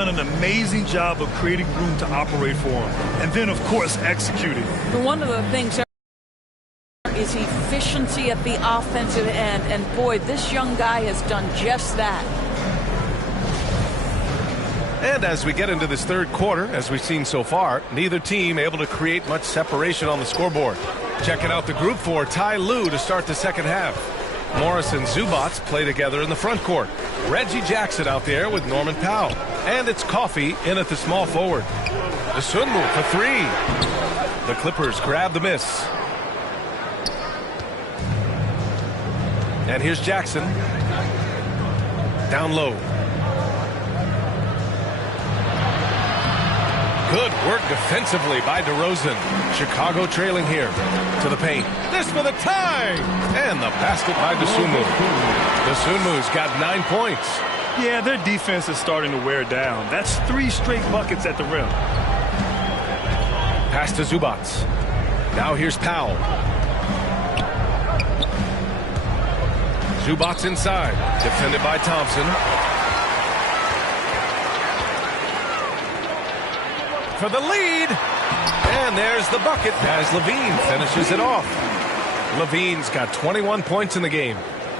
Done an amazing job of creating room to operate for him, and then, of course, executing. One of the things is efficiency at the offensive end, and boy, this young guy has done just that. And as we get into this third quarter, as we've seen so far, neither team able to create much separation on the scoreboard. Checking out the group for Ty Lue to start the second half. Morris and Zubats play together in the front court. Reggie Jackson out there with Norman Powell. And it's Coffey in at the small forward. The Sunmu for three. The Clippers grab the miss. And here's Jackson. Down low. Good work defensively by DeRozan. Chicago trailing here to the paint. This for the tie! And the basket by Dosunmu. Dosunmu's got 9 points. Yeah, their defense is starting to wear down. That's 3 straight buckets at the rim. Pass to Zubats. Now here's Powell. Zubats inside. Defended by Thompson. For the lead. And there's the bucket as Levine finishes it off. Levine's got 21 points in the game.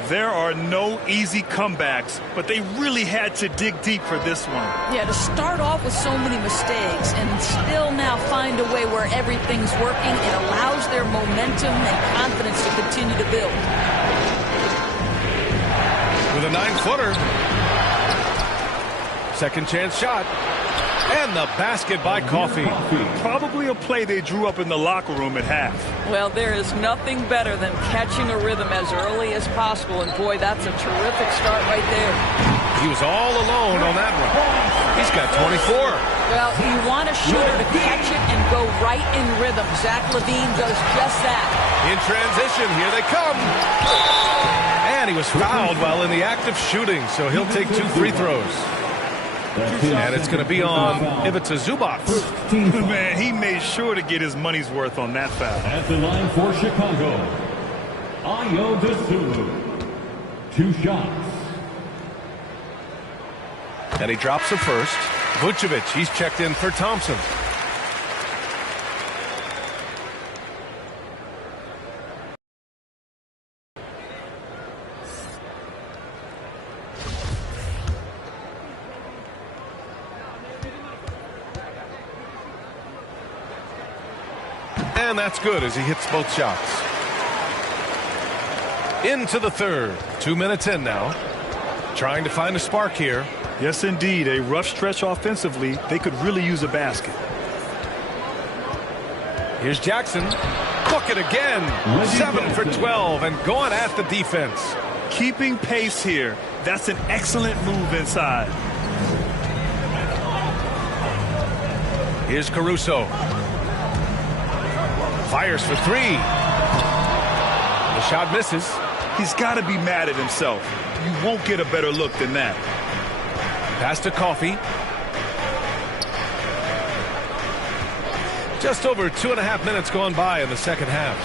There are no easy comebacks, but they really had to dig deep for this one. Yeah, to start off with so many mistakes and still now find a way where everything's working, it allows their momentum and confidence to continue to build. With a 9-footer. Second chance shot. And the basket by Coffey. Probably a play they drew up in the locker room at half. Well, there is nothing better than catching a rhythm as early as possible. And boy, that's a terrific start right there. He was all alone on that one. He's got 24. Well, you want a shooter to catch it and go right in rhythm. Zach LaVine does just that. In transition, here they come. And he was fouled while in the act of shooting, so he'll take 2 free throws. And it's going to be on Ivica Zubats. Man, he made sure to get his money's worth on that foul. At the line for Chicago, Ayo Dosunmu. 2 shots. And he drops the first. Vucevic, he's checked in for Thompson. And that's good as he hits both shots. Into the third. 2 minutes in now. Trying to find a spark here. Yes, indeed. A rough stretch offensively. They could really use a basket. Here's Jackson. Book it again. 7 for 12 and going at the defense. Keeping pace here. That's an excellent move inside. Here's Caruso. Fires for 3. The shot misses. He's got to be mad at himself. You won't get a better look than that. Pass to Coffey. Just over 2.5 minutes gone by in the second half.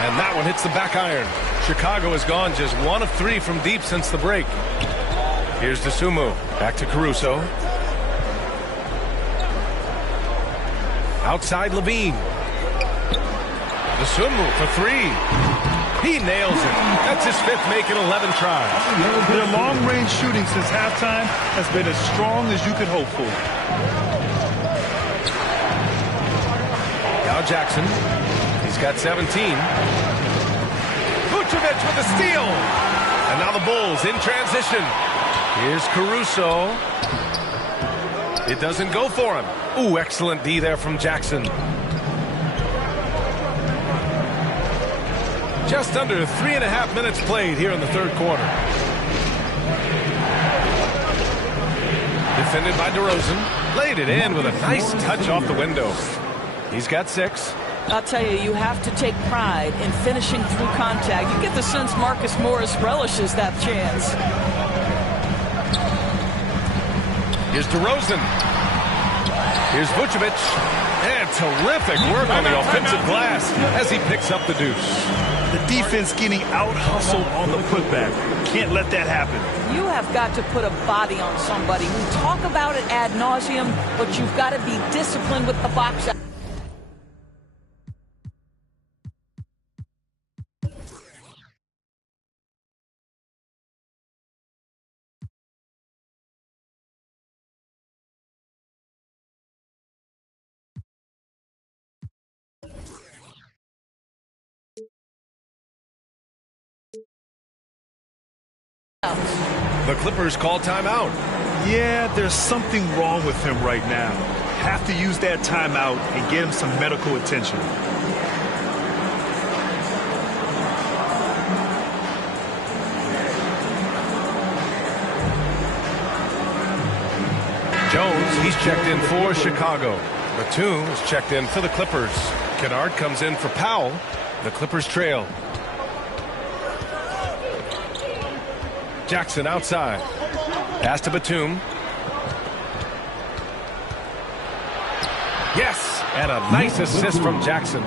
And that one hits the back iron. Chicago has gone just 1 of 3 from deep since the break. Here's Dosunmu. Back to Caruso. Outside Levine. Dosunmu for 3. He nails it. That's his 5th make in 11 tries. Their long-range shooting since halftime has been as strong as you could hope for. Now Jackson. He's got 17. Vucevic with the steal. And now the Bulls in transition. Here's Caruso. It doesn't go for him. Ooh, excellent D there from Jackson. Just under 3.5 minutes played here in the third quarter. Defended by DeRozan. Laid it in with a nice touch off the window. He's got 6. I'll tell you, you have to take pride in finishing through contact. You get the sense Marcus Morris relishes that chance. Here's DeRozan. Here's Vucevic. And terrific work on the offensive glass as he picks up the deuce. The defense getting out-hustled on the putback. Can't let that happen. You have got to put a body on somebody. We talk about it ad nauseum, but you've got to be disciplined with the box out. The Clippers call timeout. Yeah, there's something wrong with him right now. Have to use that timeout and get him some medical attention. Jones, he's checked in for Chicago. Batum is checked in for the Clippers. Kennard comes in for Powell. The Clippers trail. Jackson outside. Pass to Batum. Yes, and a nice assist from Jackson.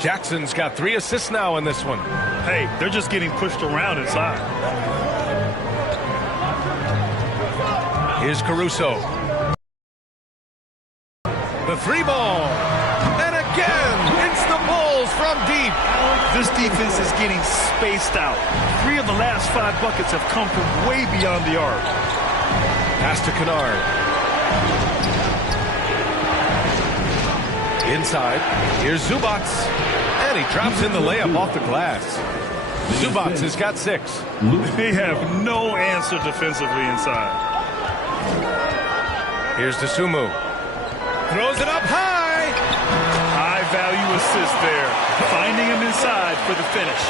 Jackson's got 3 assists now in this one. Hey, they're just getting pushed around inside. Here's Caruso. The 3-ball. And again, it's the Bulls from deep. This defense is getting spaced out. 3 of the last 5 buckets have come from way beyond the arc. Pass to Kennard. Inside. Here's Zubats. And he drops in the layup off the glass. Zubats has got 6. They have no answer defensively inside. Here's Dosunmu. Throws it up high. High value assist there. Finding him inside for the finish.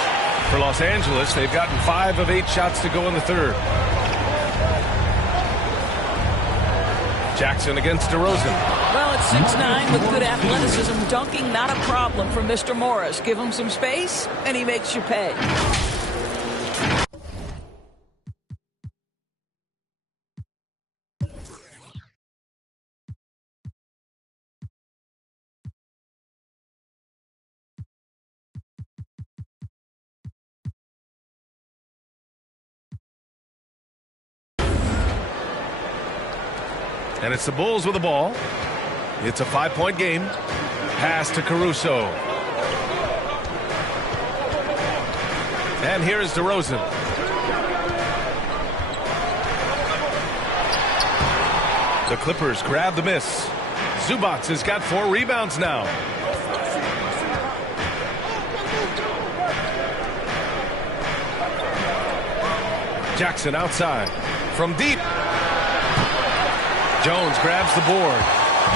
For Los Angeles, they've gotten 5 of 8 shots to go in the third. Jackson against DeRozan. Well, at 6'9", with good athleticism, dunking not a problem for Mr. Morris. Give him some space, and he makes you pay. And it's the Bulls with the ball. It's a 5-point game. Pass to Caruso. And here is DeRozan. The Clippers grab the miss. Zubats has got 4 rebounds now. Jackson outside. From deep. Jones grabs the board.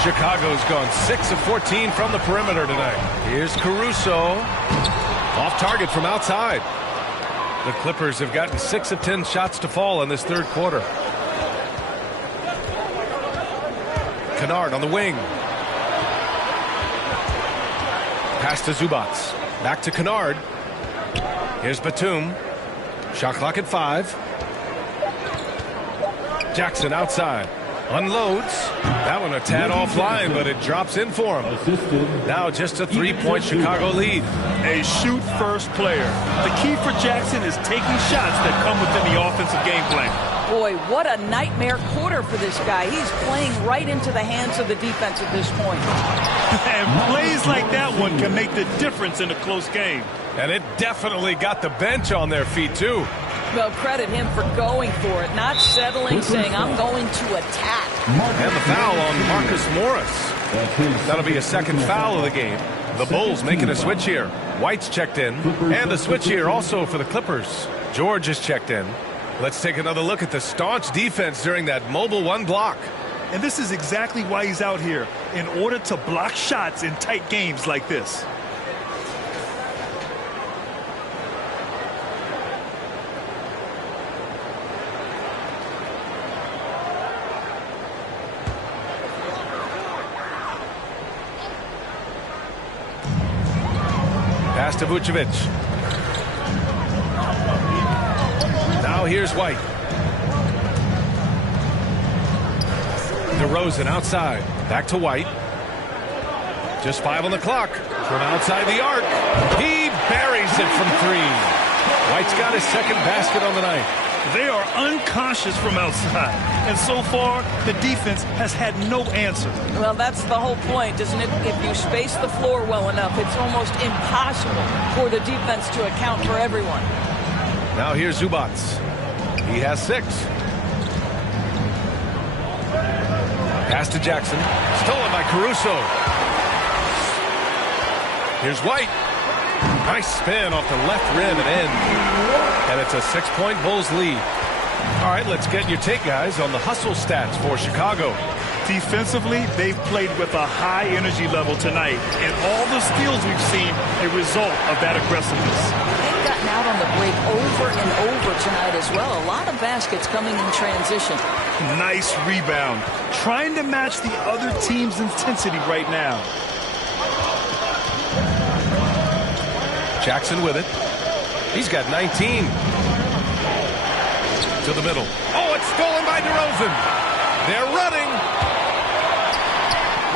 Chicago's gone 6 of 14 from the perimeter tonight. Here's Caruso. Off target from outside. The Clippers have gotten 6 of 10 shots to fall in this third quarter. Kennard on the wing. Pass to Zubats. Back to Kennard. Here's Batum. Shot clock at 5. Jackson outside. Unloads. That one a tad offline, but it drops in for him. Now just a 3-point Chicago lead. A shoot-first player. The key for Jackson is taking shots that come within the offensive game plan. Boy, what a nightmare quarter for this guy. He's playing right into the hands of the defense at this point. And plays like that one can make the difference in a close game. And it definitely got the bench on their feet, too. Well, credit him for going for it, not settling, saying, I'm going to attack. And the foul on Marcus Morris. That'll be a second foul of the game. The Bulls making a switch here. White's checked in. And a switch here also for the Clippers. George is checked in. Let's take another look at the staunch defense during that mobile 1 block. And this is exactly why he's out here, in order to block shots in tight games like this. Pass to Vucevic. Now here's White. DeRozan outside. Back to White. Just 5 on the clock. From outside the arc. He buries it from three. White's got his second basket on the night. They are unconscious from outside, and so far, the defense has had no answer. Well, that's the whole point, isn't it? If you space the floor well enough, it's almost impossible for the defense to account for everyone. Now here's Zubac. He has 6. Pass to Jackson. Stolen by Caruso. Here's White. Nice spin off the left rim and in. And it's a 6-point Bulls lead. All right, let's get your take, guys, on the hustle stats for Chicago. Defensively, they've played with a high energy level tonight, and all the steals we've seen a result of that aggressiveness. They've gotten out on the break over and over tonight as well. A lot of baskets coming in transition. Nice rebound. Trying to match the other team's intensity right now. Jackson with it. He's got 19. To the middle. Oh, it's stolen by DeRozan. They're running.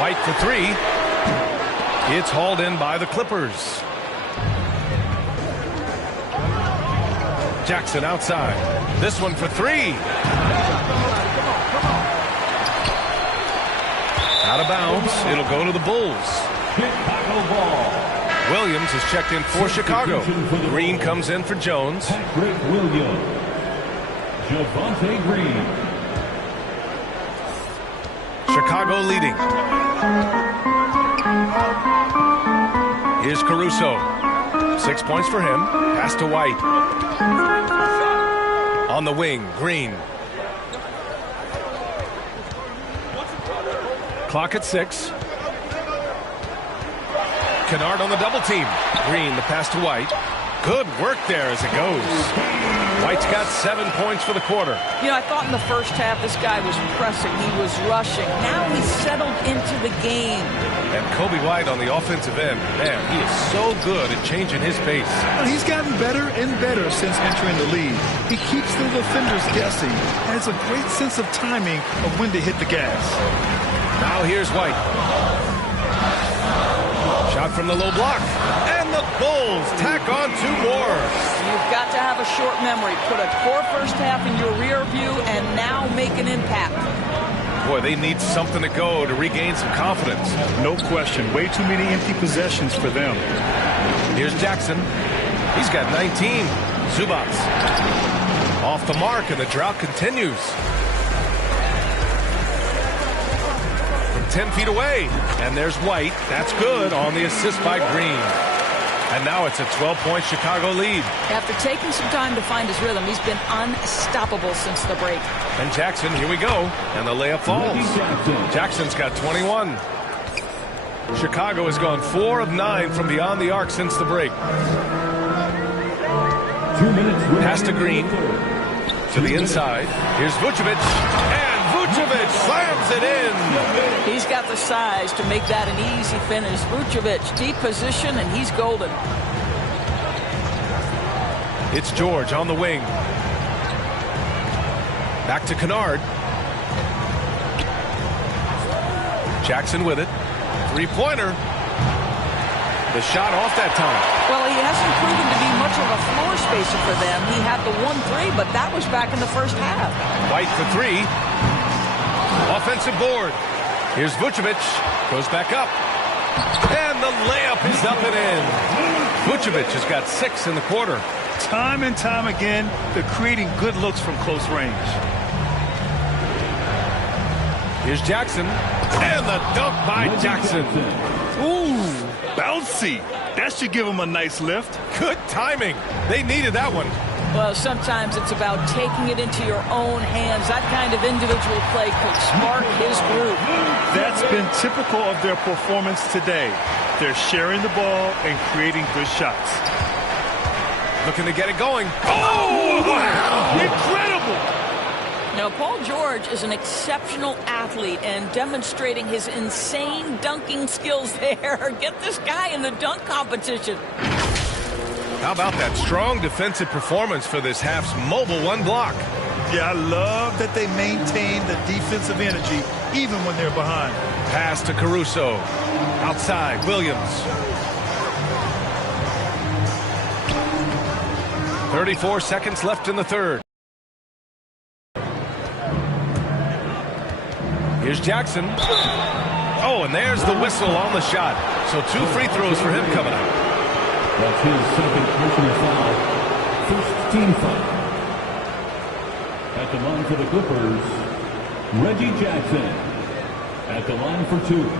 White for 3. It's hauled in by the Clippers. Jackson outside. This one for 3. Out of bounds. It'll go to the Bulls. Chicago ball. Williams is checked in for Chicago. Green comes in for Jones. Patrick Williams. Javonte Green. Chicago leading. Here's Caruso. 6 points for him. Pass to White. On the wing, Green. Clock at 6. Kennard on the double team. Green, the pass to White. Good work there as it goes. White's got 7 points for the quarter. You know, I thought in the first half this guy was pressing. He was rushing. Now he's settled into the game. And Kobe White on the offensive end. Man, he is so good at changing his pace. Well, he's gotten better and better since entering the league. He keeps the defenders guessing and has a great sense of timing of when to hit the gas. Now here's White. Shot from the low block. And the Bulls tack on 2 more. You've got to have a short memory. Put a poor first half in your rear view and now make an impact. Boy, they need something to go to regain some confidence. No question. Way too many empty possessions for them. Here's Jackson. He's got 19. Zubac. Off the mark, and the drought continues. From 10 feet away. And there's White. That's good on the assist by Green. And now it's a 12-point Chicago lead. After taking some time to find his rhythm, he's been unstoppable since the break. And Jackson, here we go. And the layup falls. Jackson's got 21. Chicago has gone 4 of 9 from beyond the arc since the break. 2 minutes. Pass to Green. To the inside. Here's Vucevic. And Vucevic slams it in. He's got the size to make that an easy finish. Vucevic, deep position, and he's golden. It's George on the wing. Back to Kennard. Jackson with it. 3-pointer. The shot off that time. Well, he hasn't proven to be much of a floor spacer for them. He had the 1-3, but that was back in the first half. White for 3. Offensive board. Here's Vucevic. Goes back up. And the layup is up and in. Vucevic has got 6 in the quarter. Time and time again, they're creating good looks from close range. Here's Jackson. And the dunk by Jackson. Ooh, bouncy. That should give him a nice lift. Good timing. They needed that one. Well, sometimes it's about taking it into your own hands. That kind of individual play could spark his group. That's been typical of their performance today. They're sharing the ball and creating good shots. Looking to get it going. Oh, wow! Incredible! Now, Paul George is an exceptional athlete and demonstrating his insane dunking skills there. Get this guy in the dunk competition. How about that strong defensive performance for this half's mobile 1 block? Yeah, I love that they maintain the defensive energy even when they're behind. Pass to Caruso. Outside, Williams. 34 seconds left in the third. Here's Jackson. Oh, and there's the whistle on the shot. So 2 free throws for him coming up. That's his second personal foul. First team foul. At the line for the Clippers, Reggie Jackson. At the line for 2.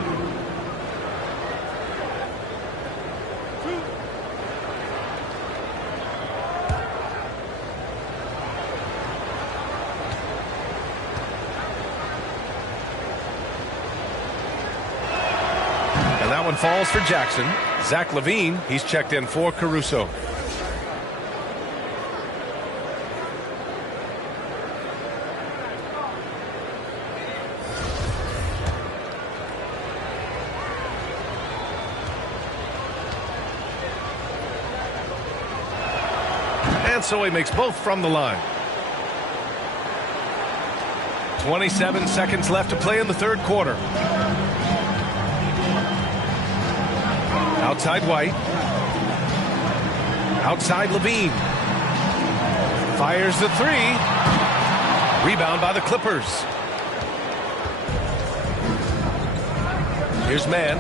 And that one falls for Jackson. Zach LaVine, he's checked in for Caruso. And so he makes both from the line. 27 seconds left to play in the third quarter. Outside White. Outside LaVine. Fires the 3. Rebound by the Clippers. Here's Mann.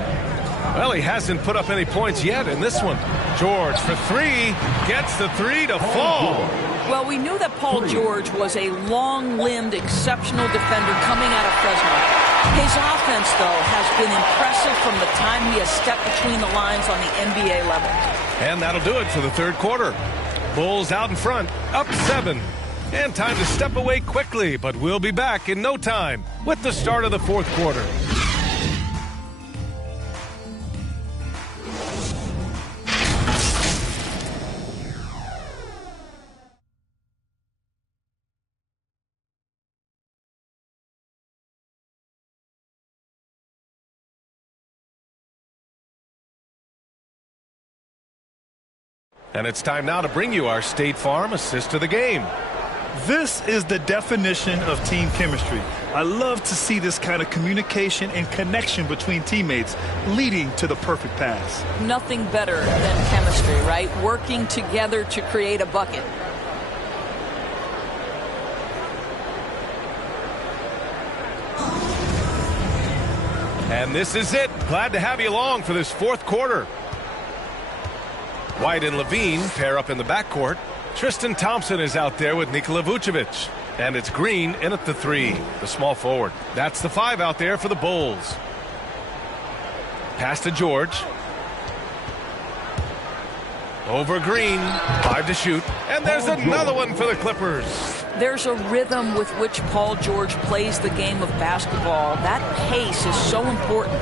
Well, he hasn't put up any points yet in this one. George for 3. Gets the 3 to fall. Well, we knew that Paul George was a long-limbed, exceptional defender coming out of Fresno. His offense, though, has been impressive from the time he has stepped between the lines on the NBA level. And that'll do it for the third quarter. Bulls out in front, up 7. And time to step away quickly, but we'll be back in no time with the start of the fourth quarter. And it's time now to bring you our State Farm assist of the game. This is the definition of team chemistry. I love to see this kind of communication and connection between teammates leading to the perfect pass. Nothing better than chemistry, right? Working together to create a bucket. And this is it. Glad to have you along for this fourth quarter. White and LaVine pair up in the backcourt. Tristan Thompson is out there with Nikola Vucevic. And it's Green in at the 3, the small forward. That's the 5 out there for the Bulls. Pass to George. Over Green. 5 to shoot. And there's another one for the Clippers. There's a rhythm with which Paul George plays the game of basketball. That pace is so important.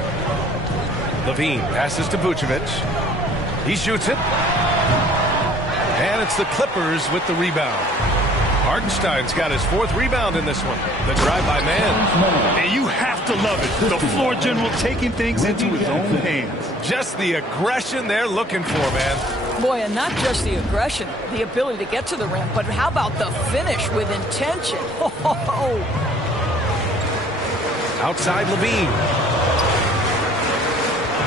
LaVine passes to Vucevic. He shoots it. And it's the Clippers with the rebound. Hartenstein's got his 4th rebound in this one. The drive by Man. And you have to love it. The floor general taking things into his own hands. Just the aggression they're looking for, man. Boy, and not just the aggression, the ability to get to the rim, but how about the finish with intention? Outside LaVine.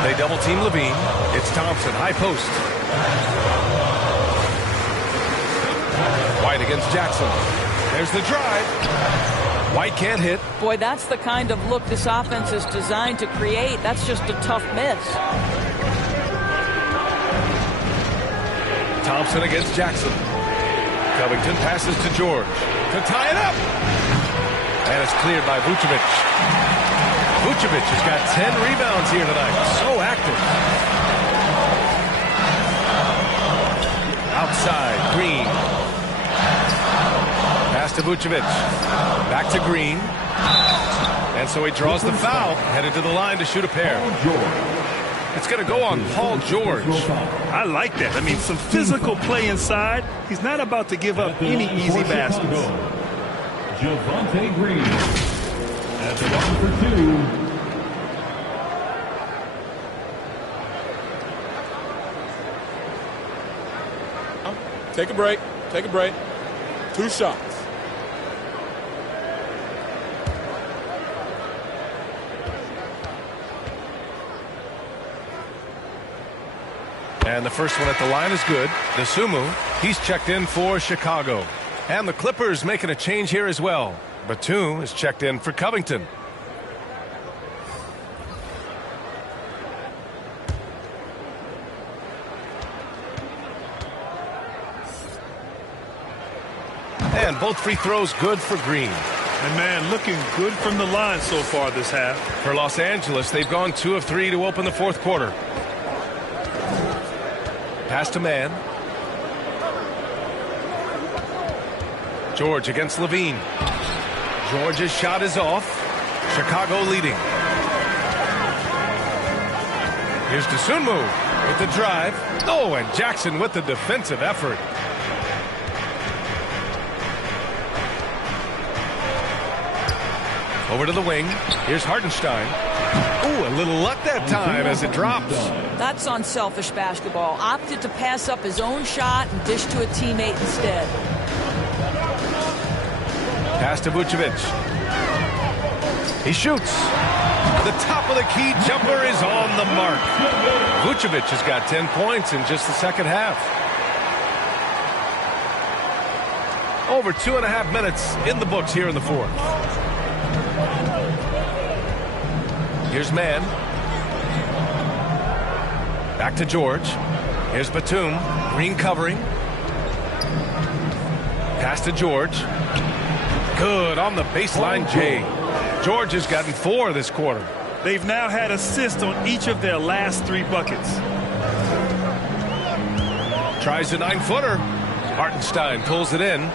They double team LaVine. It's Thompson, high post. White against Jackson. There's the drive. White can't hit. Boy, that's the kind of look this offense is designed to create. That's just a tough miss. Thompson against Jackson. Covington passes to George to tie it up. And it's cleared by Vucevic. Vucevic has got 10 rebounds here tonight. So active. Outside, Green. Pass to Vucevic. Back to Green. And so he draws the foul. Headed to the line to shoot a pair. It's going to go on Paul George. I like that. I mean, some physical play inside. He's not about to give up any easy baskets. Javonte Green at the line for 2. Take a break. Take a break. 2 shots. And the first one at the line is good. The Sumu, he's checked in for Chicago. And the Clippers making a change here as well. Batum is checked in for Covington. And both free throws good for Green. And man, looking good from the line so far this half. For Los Angeles, they've gone 2 of 3 to open the fourth quarter. Pass to man. George against Levine. George's shot is off. Chicago leading. Here's Dosunmu with the drive. Oh, and Jackson with the defensive effort. Over to the wing. Here's Hartenstein. Ooh, a little luck that time as it drops. That's unselfish basketball. Opted to pass up his own shot and dish to a teammate instead. Pass to Vucevic. He shoots. The top of the key jumper is on the mark. Vucevic has got 10 points in just the second half. Over 2.5 minutes in the books here in the fourth. Here's Mann. Back to George. Here's Batum. Green covering. Pass to George. Good on the baseline, Jay. George has gotten 4 this quarter. They've now had assists on each of their last 3 buckets. Tries a 9-footer. Hartenstein pulls it in.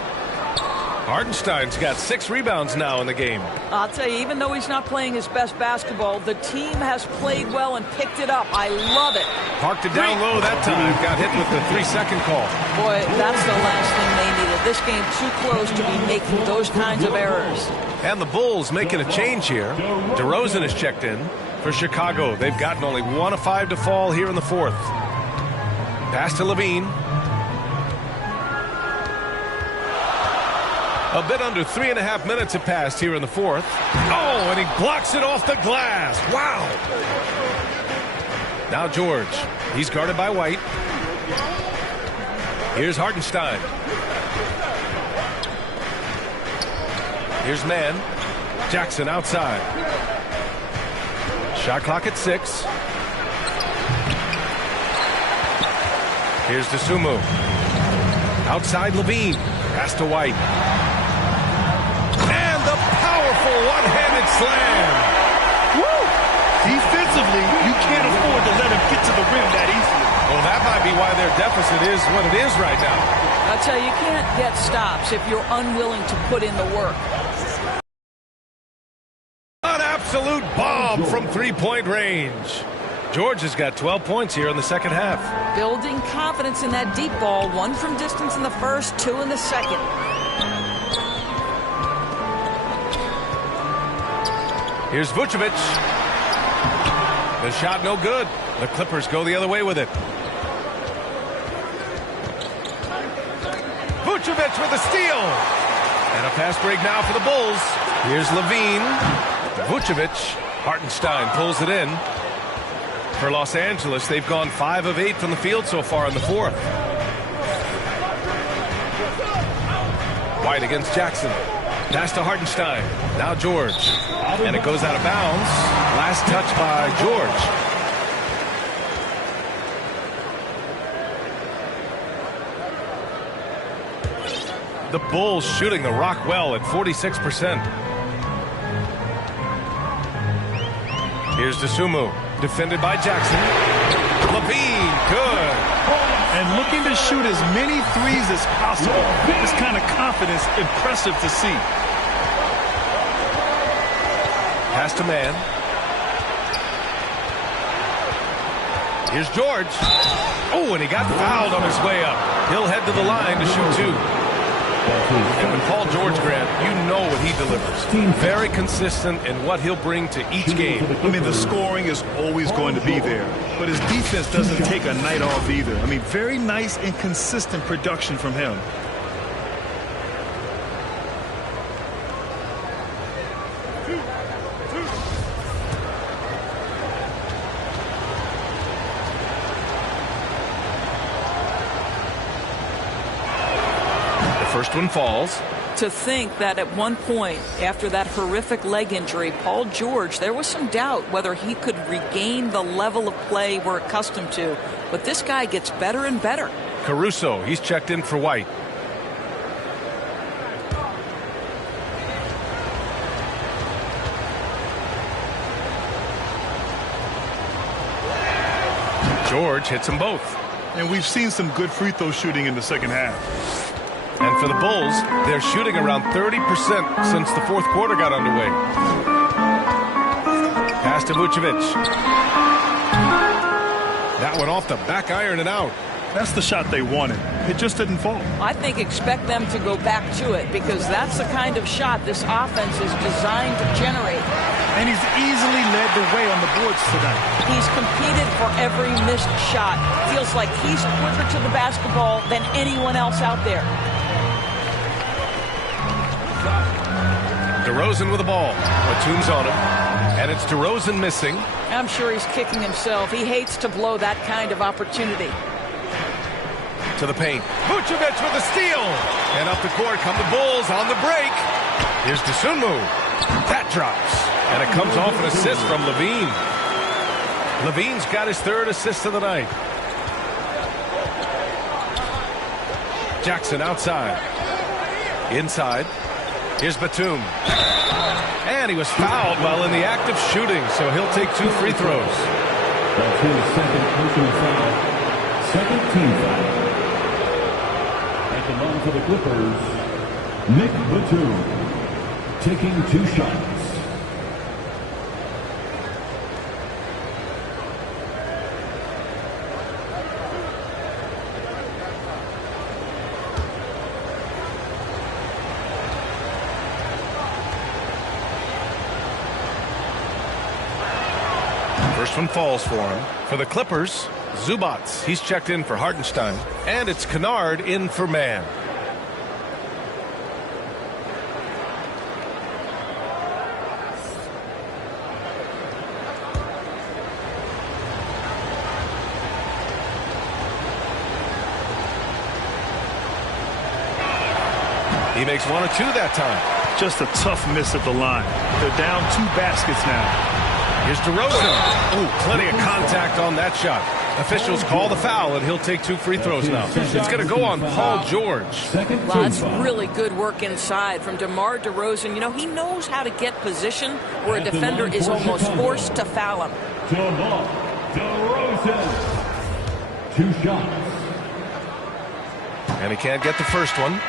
Hartenstein's got 6 rebounds now in the game. I'll tell you, even though he's not playing his best basketball, the team has played well and picked it up. I love it. Parked it down low that time. Got hit with the 3-second call. Boy, that's the last thing they needed. This game too close to be making those kinds of errors. And the Bulls making a change here. DeRozan is checked in for Chicago. They've gotten only 1 of 5 to fall here in the fourth. Pass to Levine. A bit under 3.5 minutes have passed here in the fourth. Oh, and he blocks it off the glass. Wow. Now George. He's guarded by White. Here's Hartenstein. Here's Mann. Jackson outside. Shot clock at 6. Here's Dosunmu. Outside Levine. Pass to White. One-handed slam. Woo! Defensively, you can't afford to let him get to the rim that easily. Well, that might be why their deficit is what it is right now. I'll tell you, you can't get stops if you're unwilling to put in the work. An absolute bomb from three-point range. George has got 12 points here in the second half. Building confidence in that deep ball. 1 from distance in the first, 2 in the second. Here's Vucevic. The shot no good. The Clippers go the other way with it. Vucevic with a steal. And a fast break now for the Bulls. Here's Levine. Vucevic. Hartenstein pulls it in. For Los Angeles, they've gone 5 of 8 from the field so far in the fourth. White against Jackson. Pass to Hartenstein. Now George. And it goes out of bounds. Last touch by George. The Bulls shooting the rock well at 46%. Here's Dosunmu. Defended by Jackson. Levine, good. And looking to shoot as many threes as possible. This kind of confidence, impressive to see. Pass to Mann. Here's George. Oh, and he got fouled on his way up. He'll head to the line to shoot 2. And with Paul George, Grant, you know what he delivers. Very consistent in what he'll bring to each game. I mean, the scoring is always going to be there. But his defense doesn't take a night off either. I mean, very nice and consistent production from him. First one falls. To think that at one point, after that horrific leg injury, Paul George, there was some doubt whether he could regain the level of play we're accustomed to. But this guy gets better and better. Caruso, he's checked in for White. George hits them both. And we've seen some good free throw shooting in the second half. And for the Bulls, they're shooting around 30% since the fourth quarter got underway. Pass to Vucevic. That one off the back iron and out. That's the shot they wanted. It just didn't fall. I think expect them to go back to it because that's the kind of shot this offense is designed to generate. And he's easily led the way on the boards tonight. He's competed for every missed shot. Feels like he's quicker to the basketball than anyone else out there. DeRozan with the ball. Batum's on him. And it's DeRozan missing. I'm sure he's kicking himself. He hates to blow that kind of opportunity. To the paint. Vucevic with a steal. And up the court come the Bulls on the break. Here's Dosunmu. That drops. And it comes off an assist from Levine. Levine's got his third assist of the night. Jackson outside. Inside. Here's Batum. And he was fouled while in the act of shooting, so he'll take 2 free throws. That's his second personal foul. Second team foul. At the line for the Clippers, Nick Batum. Taking 2 shots. First one falls for him. For the Clippers, Zubats. He's checked in for Hartenstein. And it's Kennard in for Mann. He makes 1 or 2 that time. Just a tough miss at the line. They're down 2 baskets now. Here's DeRozan. Oh, plenty of contact on that shot. Officials call the foul, and he'll take 2 free throws now. It's going to go on Paul George. Well, that's really good work inside from DeMar DeRozan. You know, he knows how to get position where a defender is almost forced to foul him. DeMar DeRozan. 2 shots. And he can't get the first one.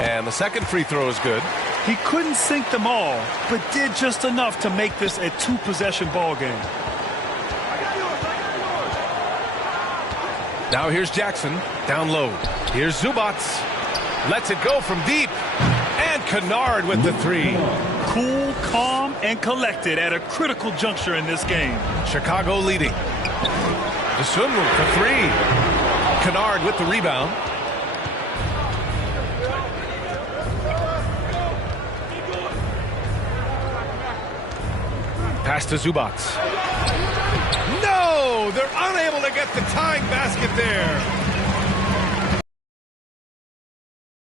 And the second free throw is good. He couldn't sink them all, but did just enough to make this a 2-possession ball game. Now here's Jackson. Down low. Here's Zubats. Lets it go from deep. And Kennard with the 3. Cool, calm, and collected at a critical juncture in this game. Chicago leading. Dosunmu for 3. Kennard with the rebound. Pass to Zubats. No! They're unable to get the tying basket there.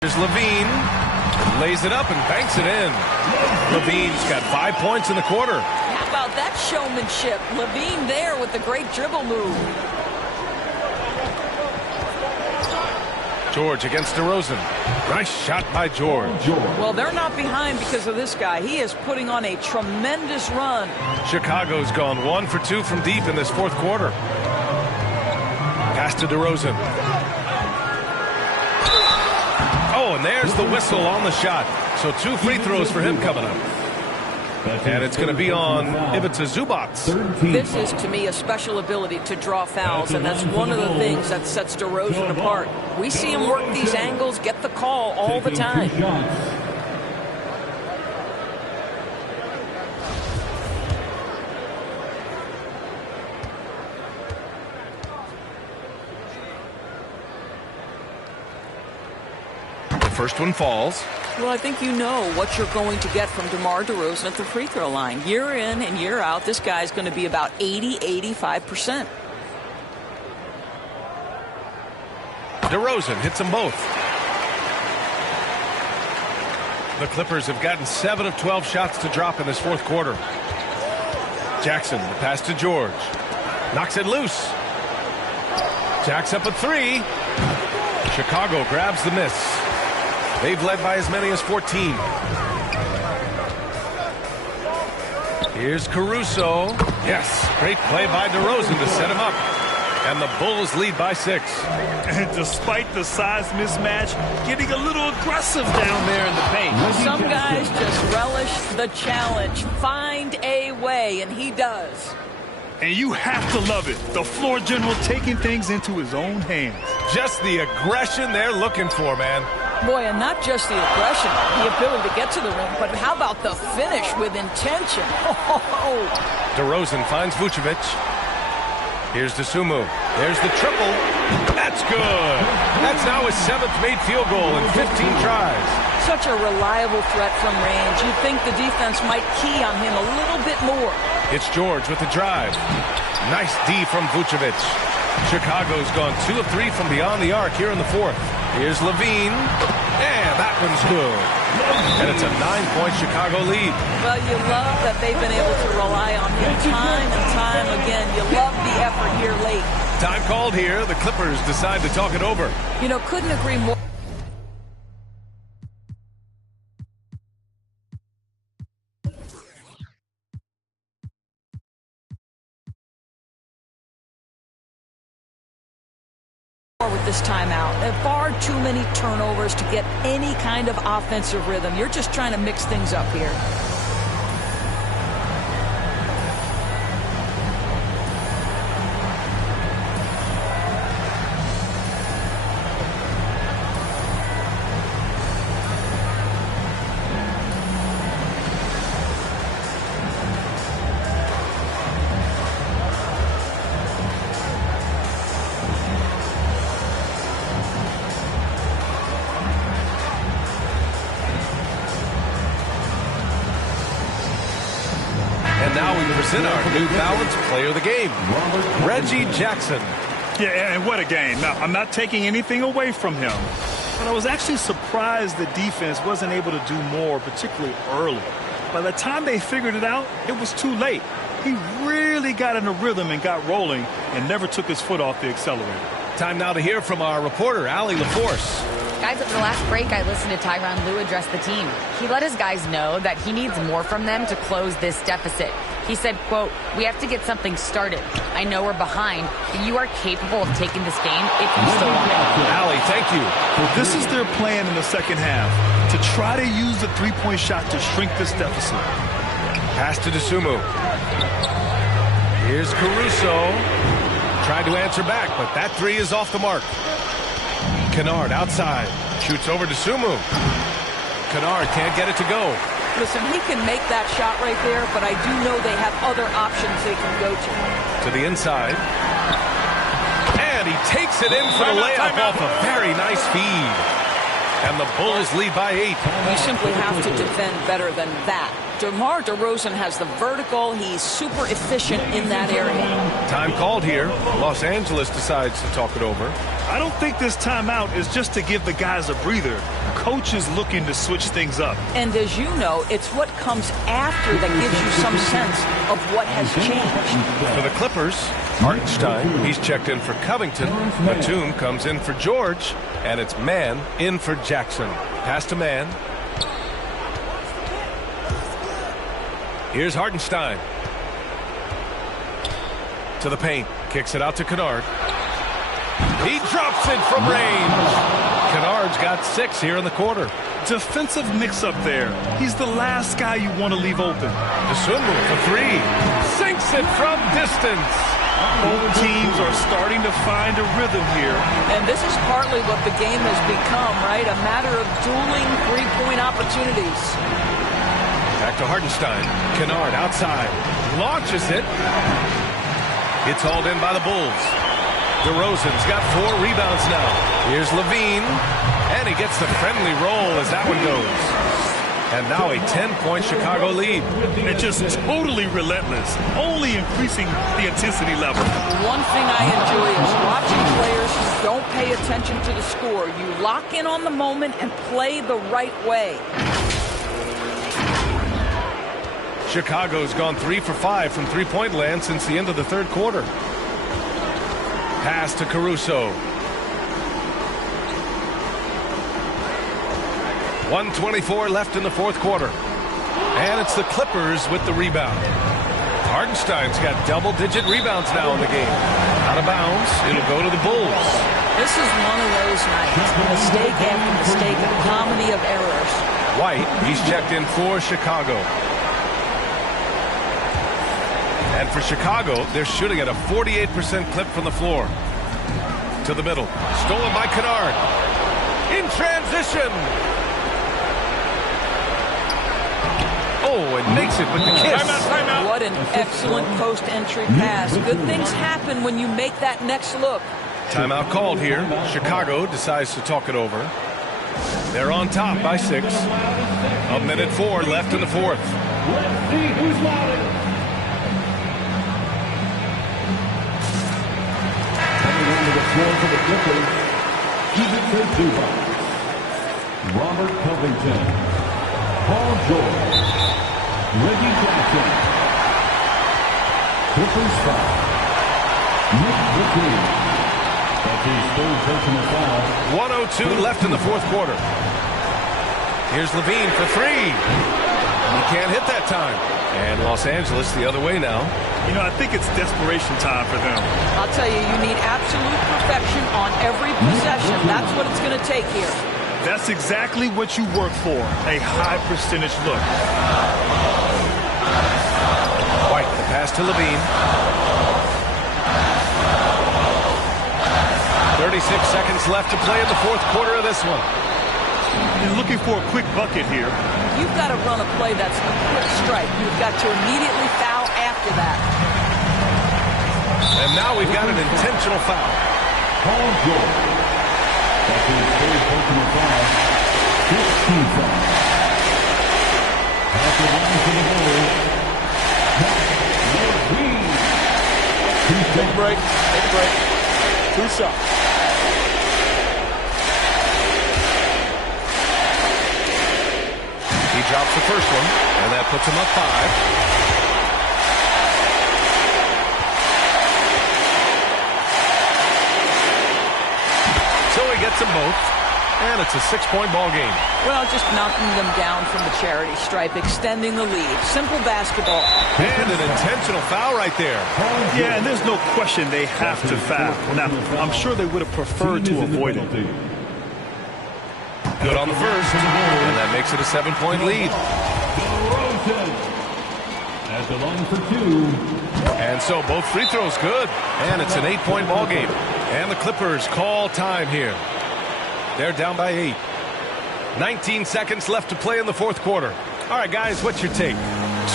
Here's Levine. Lays it up and banks it in. Levine's got 5 points in the quarter. How about that showmanship? Levine there with the great dribble move. George against DeRozan. Nice shot by George. Well, they're not behind because of this guy. He is putting on a tremendous run. Chicago's gone 1 for 2 from deep in this fourth quarter. Pass to DeRozan. Oh, and there's the whistle on the shot. So 2 free throws for him coming up. And it's going to be on Ivica Zubats. This is, to me, a special ability to draw fouls, and that's one of the things that sets DeRozan apart. We see him work these angles, get the call all the time. first one falls. Well, I think you know what you're going to get from DeMar DeRozan at the free throw line. Year in and year out, this guy's going to be about 80-85%. DeRozan hits them both. The Clippers have gotten 7 of 12 shots to drop in this fourth quarter. Jackson, the pass to George. Knocks it loose. Jacks up a 3. Chicago grabs the miss. They've led by as many as 14. Here's Caruso. Yes, great play by DeRozan to set him up. And the Bulls lead by 6. And despite the size mismatch, getting a little aggressive down there in the paint. Some guys just relish the challenge. Find a way, and he does. And you have to love it. The floor general taking things into his own hands. Just the aggression they're looking for, man. Boy, and not just the aggression, the ability to get to the rim, but how about the finish with intention? DeRozan finds Vucevic. Here's Dosunmu. There's the triple. That's good. That's now his 7th made field goal in 15 tries. Such a reliable threat from range. You'd think the defense might key on him a little bit more. It's George with the drive. Nice D from Vucevic. Chicago's gone 2 of 3 from beyond the arc here in the fourth. Here's Levine. And that one's good. And it's a 9-point Chicago lead. Well, you love that they've been able to rely on him time and time again. You love the effort here late. Time called here. The Clippers decide to talk it over. You know, couldn't agree more. With this timeout, there are far too many turnovers to get any kind of offensive rhythm. You're just trying to mix things up here. Now we present our New Balance Player of the Game, Reggie Jackson. Yeah, and what a game. Now, I'm not taking anything away from him, but I was actually surprised the defense wasn't able to do more, particularly early. By the time they figured it out, it was too late. He really got in a rhythm and got rolling and never took his foot off the accelerator. Time now to hear from our reporter, Allie LaForce. Guys, at the last break, I listened to Tyronn Lue address the team. He let his guys know that he needs more from them to close this deficit. He said, quote, "We have to get something started. I know we're behind, but you are capable of taking this game if you still want it." Allie, thank you. This is their plan in the second half, to try to use the three-point shot to shrink this deficit. Pass to Dosunmu. Here's Caruso. Tried to answer back, but that 3 is off the mark. Kennard outside. Shoots over to Dosunmu. Kennard can't get it to go. Listen, he can make that shot right there, but I do know they have other options they can go to. To the inside. And he takes it in for the layup off a very nice feed. And the Bulls lead by 8. You simply have to defend better than that. DeMar DeRozan has the vertical. He's super efficient in that area. Time called here. Los Angeles decides to talk it over. I don't think this timeout is just to give the guys a breather. Coach is looking to switch things up. And as you know, it's what comes after that gives you some sense of what has changed. For the Clippers, Hartenstein, he's checked in for Covington. Batum comes in for George. And it's Man in for Jackson. Pass to Man. Here's Hartenstein. To the paint. Kicks it out to Kennard. He drops it from range. Kennard's got 6 here in the quarter. Defensive mix-up there. He's the last guy you want to leave open. Dosunmu for 3. Sinks it from distance. Both teams are starting to find a rhythm here. And this is partly what the game has become, right? A matter of dueling three-point opportunities. Back to Hartenstein. Kennard outside. Launches it. It's hauled in by the Bulls. DeRozan's got 4 rebounds now. Here's Levine. And And he gets the friendly roll as that one goes. And now a 10-point Chicago lead. And just totally relentless, only increasing the intensity level. One thing I enjoy is watching players who don't pay attention to the score. You lock in on the moment and play the right way. Chicago's gone 3 for 5 from three-point land since the end of the third quarter. Pass to Caruso. 1:24 left in the fourth quarter. And it's the Clippers with the rebound. Hartenstein's got double-digit rebounds now in the game. Out of bounds, it'll go to the Bulls. This is one of those nights. Mistake after mistake, a comedy of errors. White, he's checked in for Chicago. And for Chicago, they're shooting at a 48% clip from the floor. To the middle. Stolen by Kennard. In transition. Oh, and makes it with the kiss. Timeout. What an excellent post-entry pass. Good things happen when you make that next look. Timeout called here. Chicago decides to talk it over. They're on top by 6. 1:04 left in the fourth. Let's see who's louder. Coming into the floor for the Clippers, Robert Covington, Paul George, Reggie Jackson, Clippers foul, Nick McGee. That's his third personal foul. 1:02 left in the fourth quarter. Here's Levine for 3. He can't hit that time. And Los Angeles the other way now. You know, I think it's desperation time for them. I'll tell you, you need absolute perfection on every possession. That's what it's going to take here. That's exactly what you work for, a high percentage look. White, the pass to Levine. 36 seconds left to play in the fourth quarter of this one. They're looking for a quick bucket here. You've got to run a play that's a quick strike. You've got to immediately foul after that. And now we've got an intentional foul. Paul George. That's his third personal foul. 15 foul. At the line for the Bulls. Take a break. Take a break. 2 shots. He drops the first one, and that puts him up 5. So he gets them both, and it's a 6-point ball game. Well, just knocking them down from the charity stripe, extending the lead. Simple basketball. And an intentional foul right there. Yeah, and there's no question they have to foul. Now, I'm sure they would have preferred to avoid it. Good on the first, and that makes it a 7-point lead. At the line for 2. And so both free throws good, and it's an 8-point ball game. And the Clippers call time here. They're down by 8. 19 seconds left to play in the fourth quarter. All right, guys, what's your take?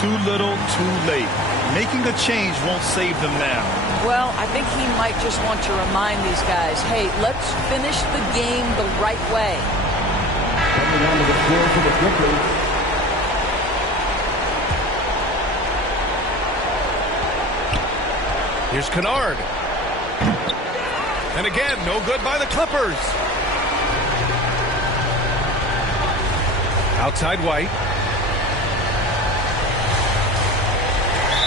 Too little, too late. Making a change won't save them now. Well, I think he might just want to remind these guys, hey, let's finish the game the right way. Coming onto the floor for the Clippers. Here's Kennard. And again, no good by the Clippers. Outside White.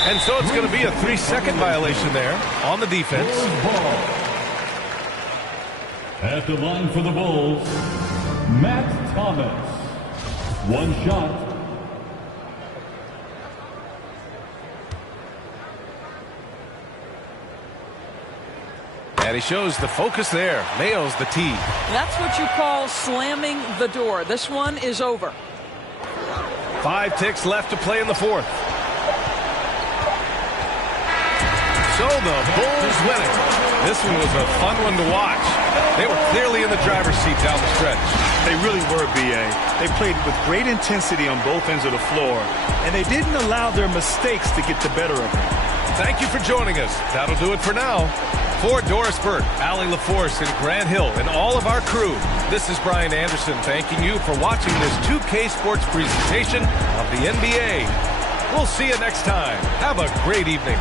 And so it's going to be a 3-second violation there on the defense. At the line for the Bulls, Matt Thomas. 1 shot. And he shows the focus there. Nails the tee. That's what you call slamming the door. This one is over. 5 ticks left to play in the fourth. So the Bulls win it. This one was a fun one to watch. They were clearly in the driver's seat down the stretch. They really were, B.A. They played with great intensity on both ends of the floor, and they didn't allow their mistakes to get the better of them. Thank you for joining us. That'll do it for now. For Doris Burke, Allie LaForce, and Grant Hill, and all of our crew, this is Brian Anderson thanking you for watching this 2K Sports presentation of the NBA. We'll see you next time. Have a great evening.